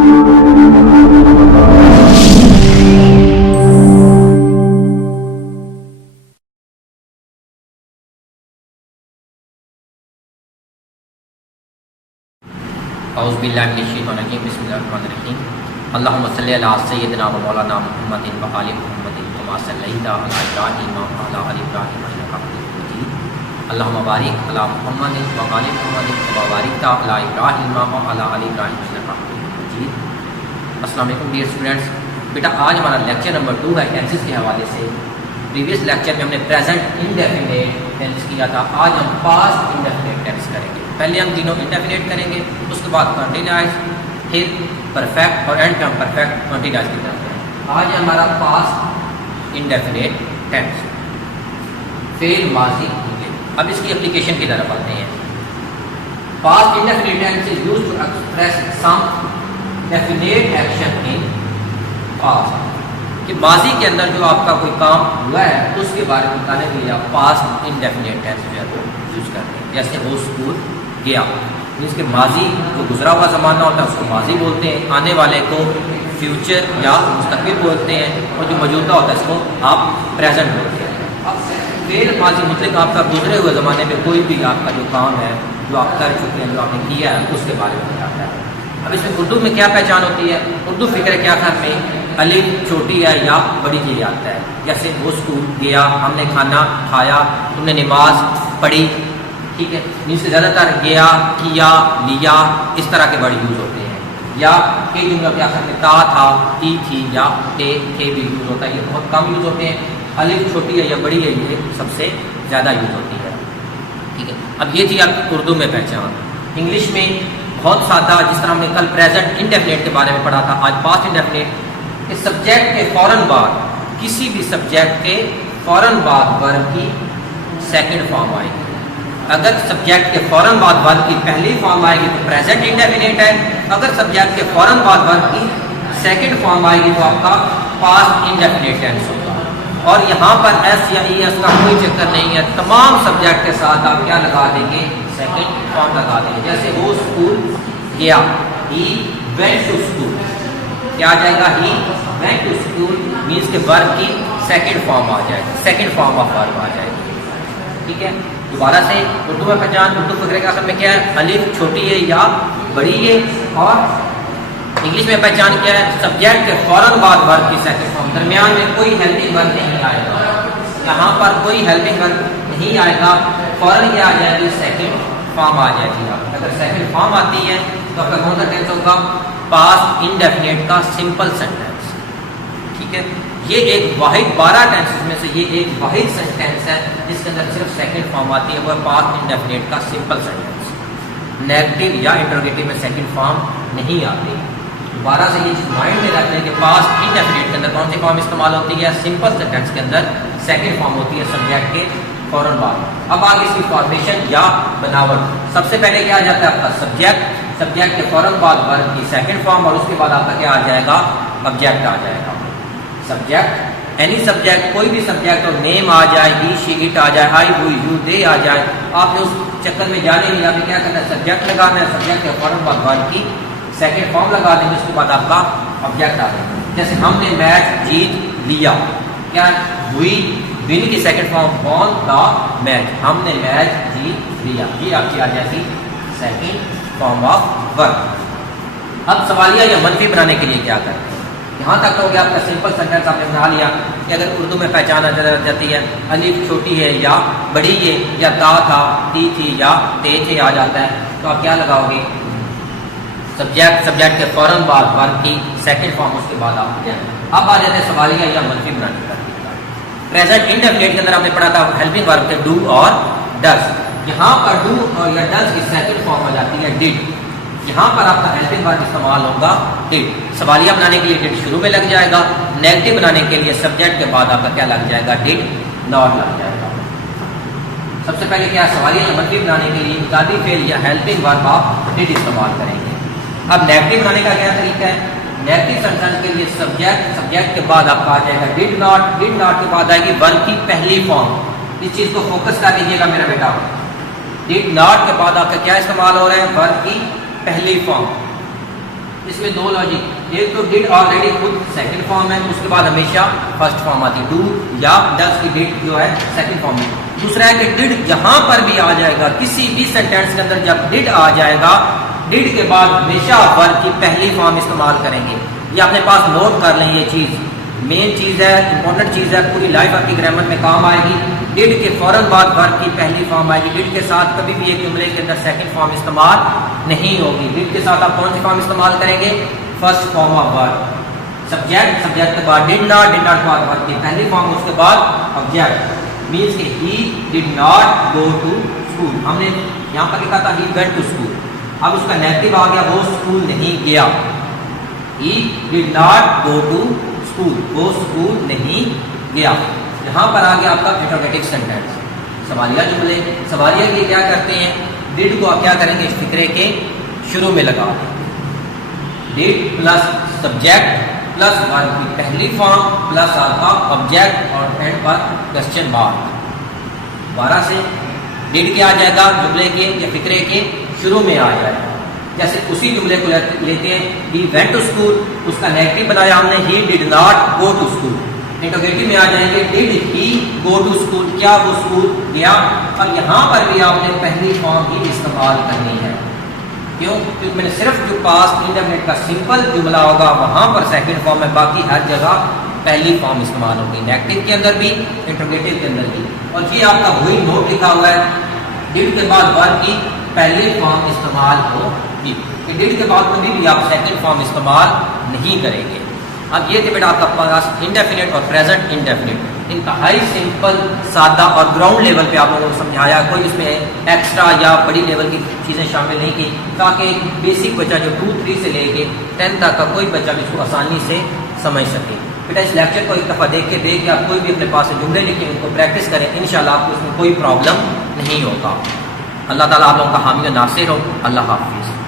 औज़ुबिल्लाहिमिनश्शैतानिर्रजीम बिस्मिल्लाहिर्रहमानिर्रहीम अल्लाहुम्मा सल्लि अला सय्यिदिना व मौलाना मुहम्मदिन व आलि मुहम्मदिन कमा सल्लैता अला इब्राहीम व अला आलि इब्राहीम इन्नका हमीदुम मजीद अल्लाहुम्मा बारिक अला मुहम्मदिन व आलि मुहम्मदिन कमा बारकता अला इब्राहीम व अला आलि इब्राहीम इन्नका हमीदुम मजीद। अस्सलाम वालेकुम डियर स्टूडेंट्स। बेटा आज हमारा लेक्चर नंबर 2 है टेंसेस के हवाले से। प्रीवियस लेक्चर में हमने प्रेजेंट इंडेफिनिट टेंस किया था, आज हम पास्ट इंडेफिनिट टेंस करेंगे। पहले हम तीनों इंडेफिनिट करेंगे, उसके बाद कंटिन्यूअस, फिर परफेक्ट और एंड पे हम परफेक्ट कंटिन्यूअस की तरफ करेंगे। आज हमारा पास्ट इंडेफिनिट टेंस फेल माजी इंग्लिश। अब इसकी एप्लीकेशन की तरफ आते हैं। Past indefinite tense is used to express some definite action in past, कि माजी के अंदर जो आपका कोई काम हुआ है उसके बारे में बताने के लिए आप पास्ट इंडेफिनिट टेंस जो है वो यूज करते हैं। जैसे वो स्कूल गया, मीन्स के माजी जो गुजरा हुआ ज़माना होता है उसको माजी बोलते हैं, आने वाले को फ्यूचर या मुस्तकबिल बोलते हैं, और जो मौजूदा होता है इसको आप प्रेजेंट बोलते हैं। अब फेल माजी मतलब आपका गुजरे हुए ज़माने में कोई भी आपका जो काम है जो आप कर चुके हैं, जो आपने किया है, उसके बारे में बताता है। अब इसमें उर्दू में क्या पहचान होती है? उर्दू फिक्र क्या था में अलिफ छोटी है या बड़ी के लिए आता है। जैसे वो स्कूल गया, हमने खाना खाया, तुमने नमाज पढ़ी, ठीक है, मीन्स ज़्यादातर गया, किया, लिया, इस तरह के वर्ड यूज़ होते हैं। या कई जुमलों के आखिर में ता था, ती थी या थे भी यूज़ होता है। ये बहुत कम यूज़ होते हैं। अलिफ छोटी है या बड़ी है ये सबसे ज़्यादा यूज़ होती है, ठीक है। अब ये थी आपकी उर्दू में पहचान। इंग्लिश में बहुत सादा, जिस तरह हमने कल प्रेजेंट इंडेफिनिट के बारे में पढ़ा था, आज पास्ट इंडेफिनिट। इस सब्जेक्ट के फ़ौरन बाद, किसी भी सब्जेक्ट के फ़ौरन बाद वर्ब की सेकंड फॉर्म आएगी। अगर सब्जेक्ट के फ़ौरन बाद वर्ब की पहली फॉर्म आएगी तो प्रेजेंट इंडेफिनिट है। अगर सब्जेक्ट के फ़ौरन बाद वर्ब की सेकंड फॉर्म आएगी तो आपका पास्ट इंडेफिनिट टेंस होगा। और यहाँ पर एस या ई एस का कोई चक्कर नहीं है, तमाम सब्जेक्ट के साथ आप क्या लगा देंगे? सेकंड फॉर्म लगा देंगे। जैसे वो स्कूल गया, ही वेंट टू स्कूल, क्या आ जाएगा? He went to school means के वर्ब की सेकंड फॉर्म आ जाएगी, सेकंड फॉर्म ऑफ वर्ब आ जाएगी, ठीक है। दोबारा से उर्दू में पहचान, उर्दू फिक्र के आखिर में क्या है? अलिफ छोटी है या बड़ी है। और इंग्लिश में पहचान क्या है? सब्जेक्ट के फौरन बाद वर्ब की सेकंड फॉर्म, दरमियान में कोई हेल्पिंग वर्ब नहीं आएगा। यहाँ पर कोई हेल्पिंग वर्ब नहीं आएगा, फौरन क्या आ जाएगी? सेकंड फॉर्म आ जाएगी। अगर सेकंड फॉर्म आती है तो आपका कौन सा टेंस होगा? पास्ट इंडेफिनिट का सिंपल सेंटेंस, ठीक है। ये एक वाहिद 12 टेंसेस में से ये एक वाहिद सेंटेंस है जिसके अंदर सिर्फ सेकंड फॉर्म आती है, वो पास्ट इंडेफिनिट का सिंपल सेंटेंस। नेगेटिव या इंटरोगेटिव में सेकंड फॉर्म नहीं आती। दोबारा से ये चीज़ माइंड में रखते हैं कि पास्ट इंडेफिनिट के अंदर कौन सी फॉर्म इस्तेमाल होती है? सिंपल सेंटेंस के अंदर सेकंड फॉर्म होती है सब्जेक्ट के फौरन बाद। अब आगे इसकी फॉर्मेशन या बनावट। सबसे पहले क्या आ जाता है आपका? सब्जेक्ट, सब्जेक्ट के फौरन बाद वर्ब की सेकंड फॉर्म, और उसके बाद आपका क्या आ जाएगा? ऑब्जेक्ट आ जाएगा। सब्जेक्ट, एनी सब्जेक्ट, कोई भी सब्जेक्ट और नेम आ जाए, ही शी इट आ जाए, आई हुई यू दे आ जाए, आपने उस चक्कर में जाने नहीं, आपने क्या करना है? सब्जेक्ट लगाना है, सब्जेक्ट के फौरन बाद वर्ब की सेकंड फॉर्म लगा देंगे, उसके बाद आपका ऑब्जेक्ट आ जाएगा। जैसे हमने मैच जीत लिया, क्या हुई? विन की second form won the match, हमने मैच जीत लिया, ये आपकी आ जाएगी सेकंड फॉर्म ऑफ वर्ब। अब सवालिया या मनफी बनाने के लिए क्या करते हैं? यहाँ तक तो हो गया आपका सिंपल सेंटेंस, आपने बना लिया कि अगर उर्दू में पहचान आ जाती है, अलिफ छोटी है या बड़ी है, या ता था, ती थी या ते थे आ जाता है, तो आप क्या लगाओगे? सब्जेक्ट, सब्जेक्ट के फौरन बाद वर्ब की सेकंड फॉर्म, उसके बाद आप क्या? अब आ जाते हैं सवालिया या मनफी बनाने का। प्रेजेंट इंडेफिनिट के अंदर आपने पढ़ा था हेल्पिंग वर्ब के डू और डज। यहाँ पर डू और या डज की सेकंड फॉर्म आ जाती है डिड। यहाँ पर आपका हेल्पिंग वर्ब इस्तेमाल होगा डिड। सवालिया बनाने के लिए डिड शुरू में लग जाएगा, नेगेटिव बनाने के लिए सब्जेक्ट के बाद आपका क्या लग जाएगा? डिड नॉट लग जाएगा। सबसे पहले क्या सवालिया या मनफी बनाने के लिए इनकादी फेल या हेल्पिंग वर्ब आप डिड इस्तेमाल करेंगे। अब नेगेटिव बनाने का क्या तरीका है? नेगेटिव सेंटेंस के लिए सब्जेक्ट, सब्जेक्ट के बाद आपका आ जाएगा डिड नॉट के बाद आएगी वर्ब की पहली फॉर्म। इस चीज़ को फोकस कर लीजिएगा मेरा बेटा। डिड नॉट के बाद आपका क्या इस्तेमाल हो रहा है? वर्ब की पहली फॉर्म। इसमें दो लॉजिक, एक तो डिड ऑलरेडी खुद सेकंड फॉर्म है, उसके बाद हमेशा फर्स्ट फॉर्म आती है, डू या डज की डिड जो है सेकंड फॉर्म है। दूसरा है कि डिड जहां पर भी आ जाएगा, किसी भी सेंटेंस के अंदर जब डिड आ जाएगा, डिड के बाद हमेशा वर्ब की पहली फॉर्म इस्तेमाल करेंगे। ये अपने पास नोट कर लें, ये चीज मेन चीज है, इंपॉर्टेंट चीज है, पूरी लाइफ आपकी ग्रामर में काम आएगी। डिड के फौरन बाद वर्ब की पहली फॉर्म आएगी। डिड के साथ कभी भी एक जुमले के अंदर सेकंड फॉर्म इस्तेमाल नहीं होगी। डिड के साथ आप कौन सी फॉर्म इस्तेमाल करेंगे? First form of verb. Subject, subject के बाद डिड नॉट के बाद वर्ब की पहली फॉर्म, उसके बाद ऑब्जेक्ट। मीन्स कि he did not go to school. हमने यहाँ पर लिखा था ही वेंट टू स्कूल, अब उसका नेगेटिव आ गया, वो स्कूल नहीं गया। He did not go to school, वो स्कूल नहीं गया। यहाँ पर आ गया आपका इंटरोगेटिव सेंटेंस, सवालिया जुमले। सवालिया के क्या करते हैं? डिड को आप क्या करेंगे? इस फिक्रे के शुरू में लगा did plus subject plus verb की पहली फॉर्म प्लस आपका ऑब्जेक्ट और एंड पर क्वेश्चन मार्क। दोबारा से डिड क्या आ जाएगा? जुमले के या फिक्रे के शुरू में आ जाएगा। जैसे उसी जुमले को लेते हैं, ही वेंट टू स्कूल, उसका नेगेटिव बनाया हमने, he did not go to school. Interrogative में आ जाएंगे, did he go to school, क्या वो स्कूल गया? और यहाँ पर भी आपने पहली फॉर्म ही इस्तेमाल करनी है। क्यों? क्योंकि मैंने सिर्फ जो पास्ट इंडेफिनिट का सिंपल जुमला होगा वहां पर सेकंड फॉर्म है, बाकी हर जगह पहली फॉर्म इस्तेमाल होगी, नेगेटिव के अंदर भी, इंटरोगेटिव के अंदर भी। और ये आपका वही नोट लिखा हुआ है, डिड के बाद वर्ब की पहली फॉर्म इस्तेमाल होगी। डिड के बाद कभी भी आप सेकंड फॉर्म इस्तेमाल नहीं करेंगे। अब ये थे बेटा आपका पास इंडेफिनिट और प्रेजेंट इंडेफिनिट। इंतहाई सिंपल, सादा और ग्राउंड लेवल पे आप लोगों को समझाया, कोई इसमें एक्स्ट्रा या बड़ी लेवल की चीज़ें शामिल नहीं की, ताकि एक बेसिक बच्चा जो 2-3 से लेके 10 तक का कोई बच्चा भी इसको आसानी से समझ सके। बेटा इस लेक्चर को एक दफ़ा देख के आप कोई भी अपने पास से जुमले लिखें, उनको प्रैक्टिस करें, इंशाल्लाह आपको इसमें कोई प्रॉब्लम नहीं होगा। अल्लाह ताला आप लोगों का हामी व नासिर हो। अल्लाह हाफिज़।